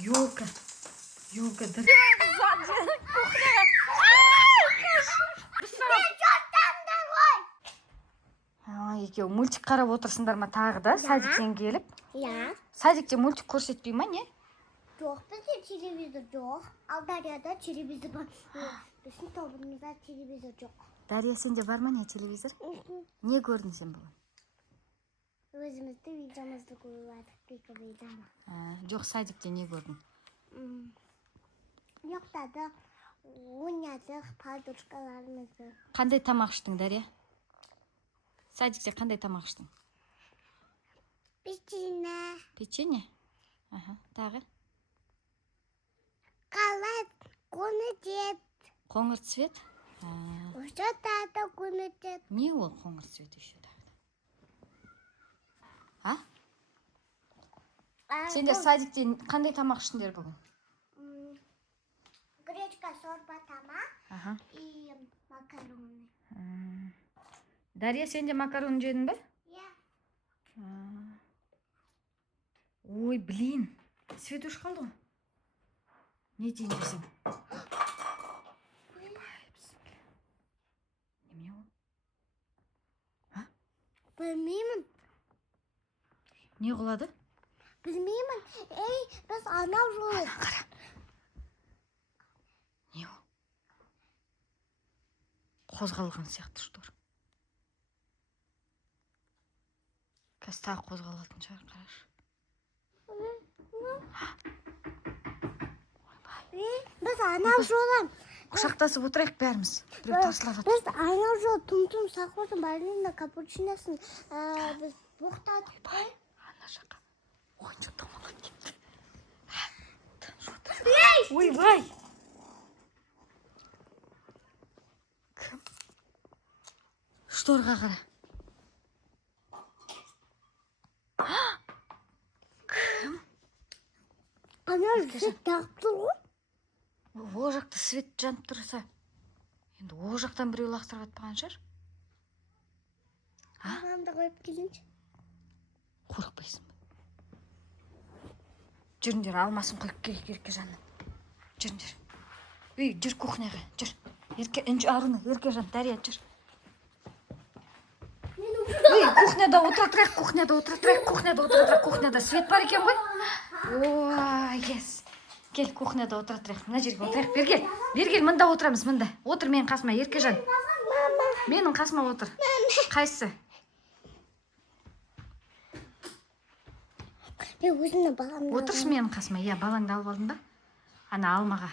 Елка. Елка, да. Екеуі мультик қарап отырсыңдар ма тағы да садиктен келіп? Иә. Садикте мультик көрсетпей ма не? Жоқ, бізде телевизор жоқ. Ал Дарияда телевизор бар. Біздің тобымызда телевизор жоқ. Дария, сенде бар ма не телевизор? Не көрдің сен бүгін? Өзімізді видеомызды көріп пиковыйда ма? Жоқ, садикте не көрдің? Ұйықтадық, ойнадық, подружкаларымызды. Қандай тамақ іштің, Дария? Садикте қандай тамақ іштің? Печенье. Печенье? Тағы? Қалат, қоңыр Қоңыр цвет? Уже тағы қоңыр. Не ол қоңыр цвет еще тағы? Сендер садикте қандай тамақ іштіңдер бүгін? Гречка, сорпа, тамақ и макароны. Дария, сен де макарон жедің бе? Иә. Ой, блин, свет өшіп қалды ғой. Не дейін десең? Неме ол? Білмеймін. Не қылады? Білмеймін. Ей, біз анау жолы. Қара. Не ол? Қозғалған сияқты штор. Қазір тағы қозғалатын шығар, қарашы. Біз анау жолы. Құшақтасып отырайық бәріміз. Біреу тасылап жатыр. Біз анау жолы тұм-тұм сақырдың балерина капучиносын біз боқтадық. Ойбай, ана жаққа ойыншық домалап кетті. Ойбай! Кім? Шторға қара. Кім? Ана свет тағып тұр ғой. О жақта свет жанып тұрса, енді о жақтан біреу лақтырып атпаған шығар. Ағамды қойып келінші. Қорықпайсың ба? Жүріңдер, алмасын қойып керек жаным. Жүріңдер. Үй, жүр кухняға, жүр. Арыны, Еркежан, Дария, жүр. Үй, кухняда отыратырайық, кухняда свет бар екен ғой. Ой, ес. Кел, кухняда отыратырайық, мына жерге отырайық. Бергел, мында отырамыз, мында. Отыр менің қасыма, Еркежан. Менің қасыма отыр. Қайсы? Өзімді баламды Отыршы менің қасыма. Иә, балаңды алып алдың ба? Ана алмаға.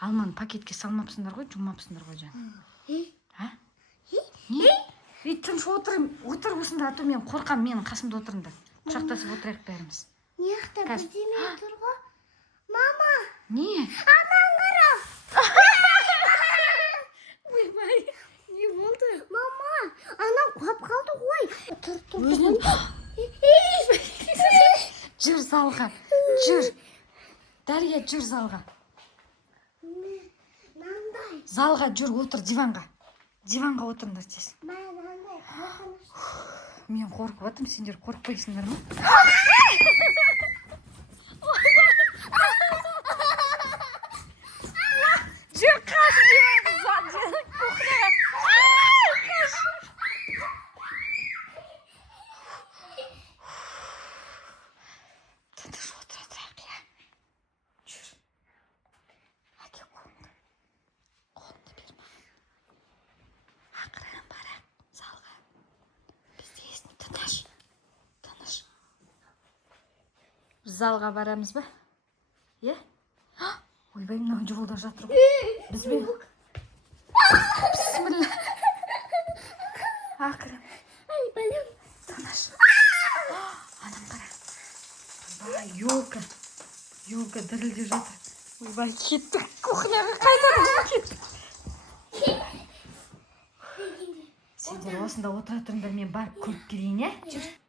Алманы пакетке салмапсыңдар ғой, жұммапсыңдар ғой жан. Не? Тыныш отыр осында, а то мен қорқам, менің қасымда отырыңдар. Құшақтасып отырайық бәріміз. Не қыта бірдеме тұр ғой? Мама! Не? Анан қара! Ойбай, не болды? Мама! Анан қуап қалды ғой. Тұр. Өзінен... Жүр залға, жүр. Дария, жүр залға. Нандай? Залға жүр, отыр диванға. Диванға отырыңдар тез. Нандай, қорқыныш. Мен қорқып атым, сендер қорқпайсыңдар ма? Жүр, қаш диванға, кухняға. Тыныш отыратырайық, иә. Жүр. Әке қолыңды. Қолыңды бер маған. Ақырын барақ, залға. Бізде есін тыныш. Біз залға барамыз ба? Е? Ойбай, мынау жолда жатыр ғой. Бізбен... Бісміллә. Ақырын. Ай, балам. Тыныш. Анам қара. Ойбай, елка дірілдеп жатыр. Ойбай, кеттік кухняға қайтадан кеттік. Сендер осында отыра тұрыңдар, мен барып көріп келейін, е?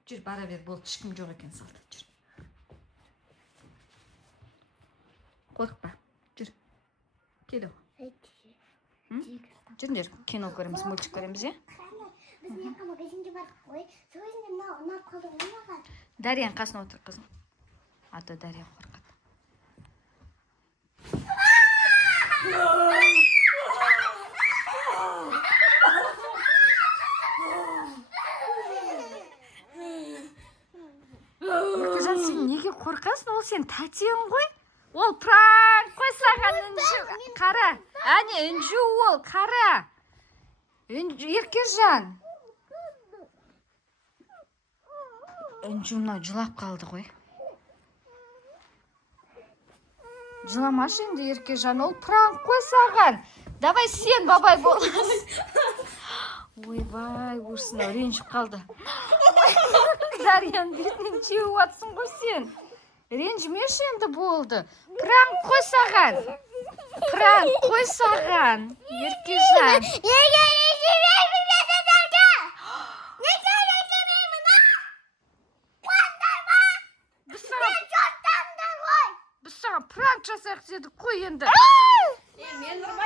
Жүр, бара бер, болды, ешкім жоқ екен салды. Жүр. Қорықпа, жүр. Келу. Жүріңдер, кино көреміз, мультик көреміз, е? Біз мына магазинге бардық қой. Сол кезде ұнап қалды ғой маған. Дарияның қасына отыр, қызым. А то Дария қорқады. сен тәтең ғой. Ол пранк қой саған інжу. Қара. Әне інжу ол, қара. Еркежан. Інжу мынау жылап қалды ғой. Жыламашы енді Еркежан, ол пранк қой саған. Давай сен бабай боласың. Ойбай, ұрсынау ренжіп қалды. Дарияның бетінен теуіп атсың ғой сен. Ренжімеші енді болды. Пранк қой саған. Пранк қой саған. Еркежан. Біз саған пранк жасайық дедік қой енді.